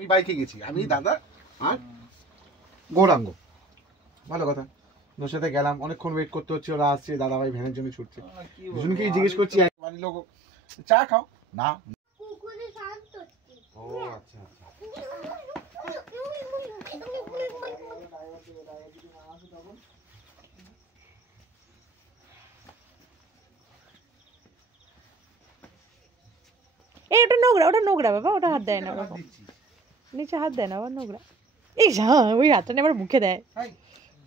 আমি বাইকে গেছি, আমি দাদা আর গৌরাঙ্গ। ভালো কথা, ওর সাথে গেলাম, অনেকক্ষণ ওয়েট করতে হচ্ছে, ওরা আসছে, দাদা ভাই ভ্যানের জন্য ছুটছে। দুজনকেই জিজ্ঞেস করছি বাড়ির লোক চা খাও না। ও আচ্ছা আচ্ছা, এই ওটা নোংরা, ওটা নোংরা বাবা, ওটা হাত দেয় না বাবা, নিচে হাত দেয় না বাবা, নোংরা। এই হ্যাঁ, ওই হাতটা নিয়ে আবার মুখে দেয়,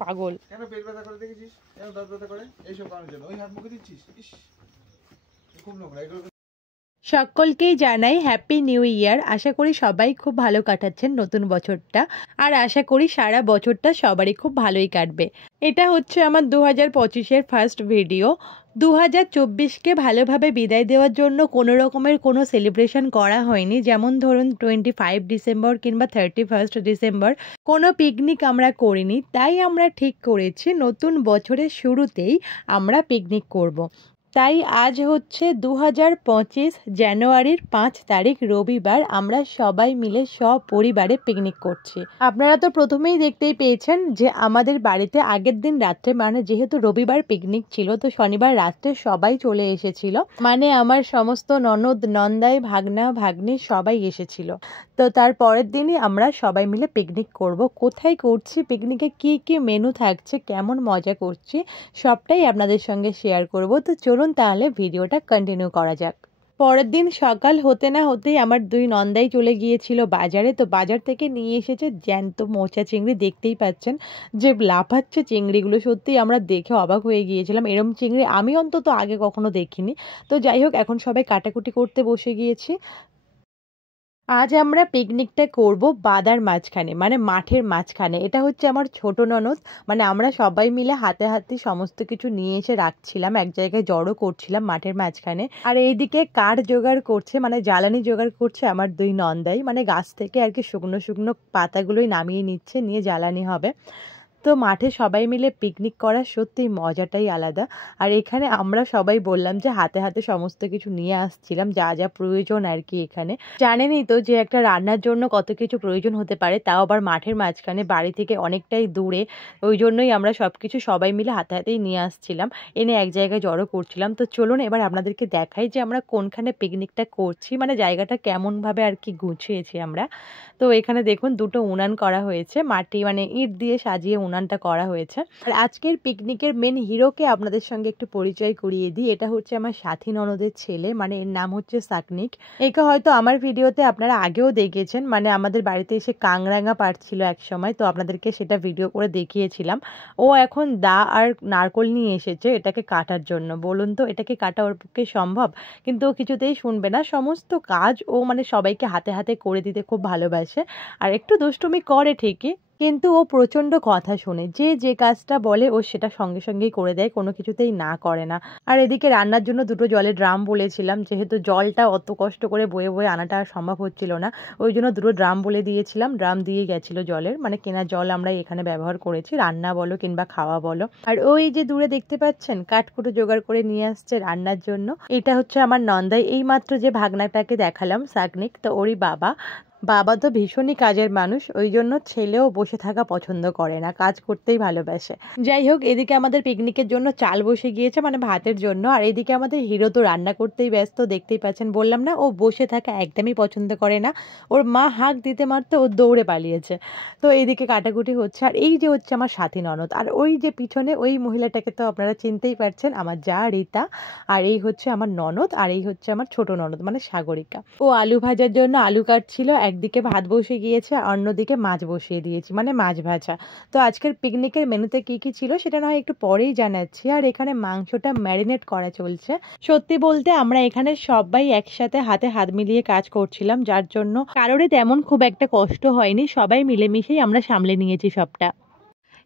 পাগল। কেন পেট ব্যথা করে দেখেছিস, কেন দাঁত ব্যথা করে, এইসব কারণের জন্য ওই হাত মুখে দিচ্ছিস। ইস, খুব নোংরা এগুলো। সকলকেই জানাই হ্যাপি নিউ ইয়ার। আশা করি সবাই খুব ভালো কাটাচ্ছেন নতুন বছরটা, আর আশা করি সারা বছরটা সবারই খুব ভালোই কাটবে। এটা হচ্ছে আমার 2025-এর ফার্স্ট ভিডিও। 2024কে ভালোভাবে বিদায় দেওয়ার জন্য কোনো রকমের কোনো সেলিব্রেশন করা হয়নি, যেমন ধরুন 25 ডিসেম্বর কিংবা 31 ডিসেম্বর কোনো পিকনিক আমরা করিনি। তাই আমরা ঠিক করেছি নতুন বছরের শুরুতেই আমরা পিকনিক করব। তাই আজ হচ্ছে 2025 জানুয়ারির 5 তারিখ রবিবার, আমরা সবাই মিলে সপরিবারে পিকনিক করছি। আপনারা তো প্রথমেই দেখতেই পেয়েছেন যে আমাদের বাড়িতে আগের দিন রাত্রে, মানে যেহেতু রবিবার পিকনিক ছিল, তো শনিবার রাত্রে সবাই চলে এসেছিল, মানে আমার সমস্ত ননদ নন্দাই ভাগনা ভাগ্নি সবাই এসেছিল। তো তার পরের দিনই আমরা সবাই মিলে পিকনিক করব। কোথায় করছি, পিকনিকে কি কি মেনু থাকছে, কেমন মজা করছি, সবটাই আপনাদের সঙ্গে শেয়ার করব। তো চলুন তাহলে ভিডিওটা কন্টিনিউ করা যাক। পরের দিন সকাল হতে না হতেই আমার দুই নন্দাই চলে গিয়েছিল বাজারে। তো বাজার থেকে নিয়ে এসেছে জ্যান্ত মোচা চিংড়ি, দেখতেই পাচ্ছেন যে লাফাচ্ছে চিংড়িগুলো, সত্যিই আমরা দেখে অবাক হয়ে গিয়েছিলাম। এরম চিংড়ি আমি অন্তত আগে কখনো দেখিনি। তো যাই হোক, এখন সবাই কাটাকুটি করতে বসে গিয়েছি। আজ আমরা পিকনিকটা করব বাদার মাঝখানে, মানে মাঠের মাঝখানে। এটা হচ্ছে আমার ছোট ননদ, মানে আমরা সবাই মিলে হাতে হাতে সমস্ত কিছু নিয়ে এসে রাখছিলাম, এক জায়গায় জড়ো করছিলাম মাঠের মাঝখানে। আর এইদিকে কাঠ জোগাড় করছে, মানে জ্বালানি জোগাড় করছে আমার দুই নন্দাই, মানে গাছ থেকে আর কি শুকনো শুকনো পাতাগুলোই নামিয়ে নিচ্ছে, নিয়ে জ্বালানি হবে। তো মাঠে সবাই মিলে পিকনিক করার সত্যিই মজাটাই আলাদা। আর এখানে আমরা সবাই বললাম যে হাতে হাতে সমস্ত কিছু নিয়ে আসছিলাম, যা যা প্রয়োজন আর কি। এখানে জানেনই তো যে একটা রান্নার জন্য কত কিছু প্রয়োজন হতে পারে, তাও আবার মাঠের মাঝখানে, বাড়ি থেকে অনেকটাই দূরে। ওই জন্যই আমরা সবকিছু সবাই মিলে হাতে হাতেই নিয়ে আসছিলাম, এনে এক জায়গায় জড়ো করছিলাম। তো চলুন এবার আপনাদেরকে দেখাই যে আমরা কোনখানে পিকনিকটা করছি, মানে জায়গাটা কেমনভাবে আর কি গুছিয়েছি আমরা। তো এখানে দেখুন দুটো উনান করা হয়েছে, মাটি মানে ইট দিয়ে সাজিয়ে উনানটা করা হয়েছে। আর আজকের পিকনিকের মেন হিরোকে আপনাদের সঙ্গে একটু পরিচয় করিয়ে দিই। এটা হচ্ছে আমার সাথী ননদের ছেলে, মানে এর নাম হচ্ছে সাকনিক। একে হয়তো আমার ভিডিওতে আপনারা আগেও দেখেছেন, মানে আমাদের বাড়িতে এসে কাংরাঙা পাড়ছিল এক সময়, তো আপনাদেরকে সেটা ভিডিও করে দেখিয়েছিলাম। ও এখন দা আর নারকোল নিয়ে এসেছে এটাকে কাটার জন্য। বলুন তো এটাকে কাটা ওর পক্ষে সম্ভব? কিন্তু ও কিছুতেই শুনবে না, সমস্ত কাজ ও মানে সবাইকে হাতে হাতে করে দিতে খুব ভালোবাসে। আর একটু দুষ্টুমি করে ঠিকই, কিন্তু ও প্রচণ্ড কথা শোনে, যে যে কাজটা বলে ও সেটা সঙ্গে সঙ্গেই করে দেয়, কোনো কিছুতেই না করে না। আর এদিকে রান্নার জন্য দুটো জলের ড্রাম বলেছিলাম, যেহেতু জলটা অত কষ্ট করে বয়ে বয়ে আনাটা আর সম্ভব হচ্ছিল না, ওই জন্য দুটো ড্রাম বলে দিয়েছিলাম। ড্রাম দিয়ে গেছিলো জলের, মানে কেনা জল আমরা এখানে ব্যবহার করেছি, রান্না বলো কিংবা খাওয়া বলো। আর ওই যে দূরে দেখতে পাচ্ছেন কাঠকুটো জোগাড় করে নিয়ে আসছে রান্নার জন্য, এটা হচ্ছে আমার নন্দাই। এই মাত্র যে ভাগনাটাকে দেখালাম সাকনিক, তো ওরই বাবা। বাবা তো ভীষণই কাজের মানুষ, ওই জন্য ছেলেও বসে থাকা পছন্দ করে না, কাজ করতেই ভালোবাসে। যাই হোক, এদিকে আমাদের পিকনিকের জন্য চাল বসে গিয়েছে, মানে ভাতের জন্য। আর এদিকে আমাদের হিরো তো রান্না করতেই ব্যস্ত, দেখতেই পাচ্ছেন। বললাম না ও বসে থাকা একদমই পছন্দ করে না, ওর মা হাঁক দিতে মারতে ও দৌড়ে পালিয়েছে। তো এইদিকে কাটাকুটি হচ্ছে। আর এই যে হচ্ছে আমার সাথী ননদ, আর ওই যে পিছনে ওই মহিলাটাকে তো আপনারা চিনতেই পারছেন, আমার যা রীতা। আর এই হচ্ছে আমার ননদ, আর এই হচ্ছে আমার ছোট ননদ মানে সাগরিকা। ও আলু ভাজার জন্য আলু কাটছিল, একদিকে ভাত বসে গিয়েছে, অন্যদিকে মাছ বসিয়ে দিয়েছি, মানে মাছ ভাজা। তো আজকের পিকনিকের মেনুতে কি কি ছিল সেটা নয় একটু পরেই জানাচ্ছি। আর এখানে মাংসটা ম্যারিনেট করা চলছে। সত্যি বলতে আমরা এখানে সবাই একসাথে হাতে হাত মিলিয়ে কাজ করছিলাম, যার জন্য কারোরই তেমন খুব একটা কষ্ট হয়নি, সবাই মিলেমিশেই আমরা সামলে নিয়েছি সবটা।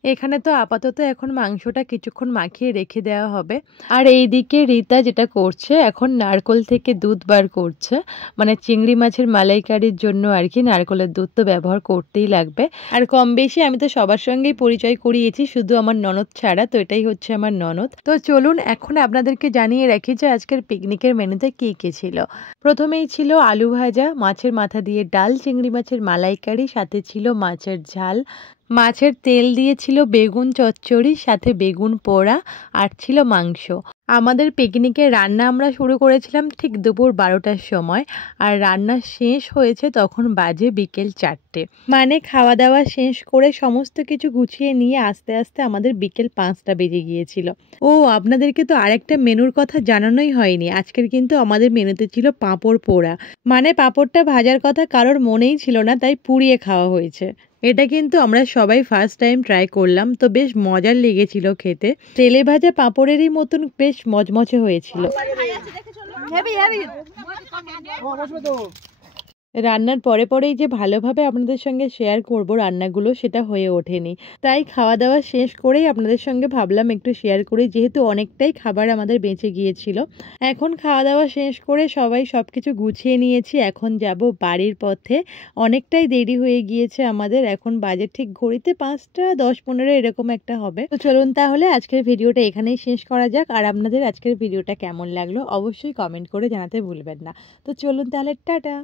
এখানে তো আপাতত এখন মাংসটা কিছুক্ষণ মাখিয়ে রেখে দেওয়া হবে। আর এইদিকে রীতা যেটা করছে, এখন নারকোল থেকে দুধ বার করছে, মানে চিংড়ি মাছের মালাইকারির জন্য আর কি। নারকোলের দুধ তো ব্যবহার করতেই লাগবে। আর কম বেশি আমি তো সবার সঙ্গেই পরিচয় করিয়েছি, শুধু আমার ননদ ছাড়া। তো এটাই হচ্ছে আমার ননদ। তো চলুন এখন আপনাদেরকে জানিয়ে রাখি যে আজকের পিকনিকের মেনুতে কি কি ছিল। প্রথমেই ছিল আলু ভাজা, মাছের মাথা দিয়ে ডাল, চিংড়ি মাছের মালাইকারি, সাথে ছিল মাছের ঝাল, মাছের তেল দিয়ে ছিল বেগুন চচ্চড়ি, সাথে বেগুন পোড়া, আর ছিল মাংস। আমাদের পিকনিকের রান্না আমরা শুরু করেছিলাম ঠিক দুপুর 12টার সময়, আর রান্না শেষ হয়েছে তখন বাজে বিকেল 4টে। মানে খাওয়া দাওয়া শেষ করে সমস্ত কিছু গুছিয়ে নিয়ে আস্তে আস্তে আমাদের বিকেল 5টা বেজে গিয়েছিল। ও আপনাদেরকে তো আরেকটা মেনুর কথা জানানোই হয়নি। আজকের কিন্তু আমাদের মেনুতে ছিল পাঁপড় পোড়া, মানে পাঁপড়টা ভাজার কথা কারোর মনেই ছিল না, তাই পুড়িয়ে খাওয়া হয়েছে। এটা কিন্তু আমরা সবাই ফার্স্ট টাইম ট্রাই করলাম, তো বেশ মজার লেগেছিল খেতে। তেলে ভাজা পাঁপড়েরই মতন বেশ মচমচে হয়েছিল। রান্নার পরে পরেই যে ভালোভাবে আপনাদের সঙ্গে শেয়ার করব রান্নাগুলো, সেটা হয়ে ওঠেনি। তাই খাওয়া দাওয়া শেষ করেই আপনাদের সঙ্গে ভাবলাম একটু শেয়ার করি, যেহেতু অনেকটাই খাবার আমাদের বেঁচে গিয়েছিল। এখন খাওয়া দাওয়া শেষ করে সবাই সবকিছু গুছিয়ে নিয়েছি, এখন যাব বাড়ির পথে। অনেকটাই দেরি হয়ে গিয়েছে আমাদের, এখন বাজে ঠিক ঘড়িতে 5টা 10-15 এরকম একটা হবে। তো চলুন তাহলে আজকের ভিডিওটা এখানেই শেষ করা যাক। আর আপনাদের আজকের ভিডিওটা কেমন লাগলো অবশ্যই কমেন্ট করে জানাতে ভুলবেন না। তো চলুন তাহলে, টাটা।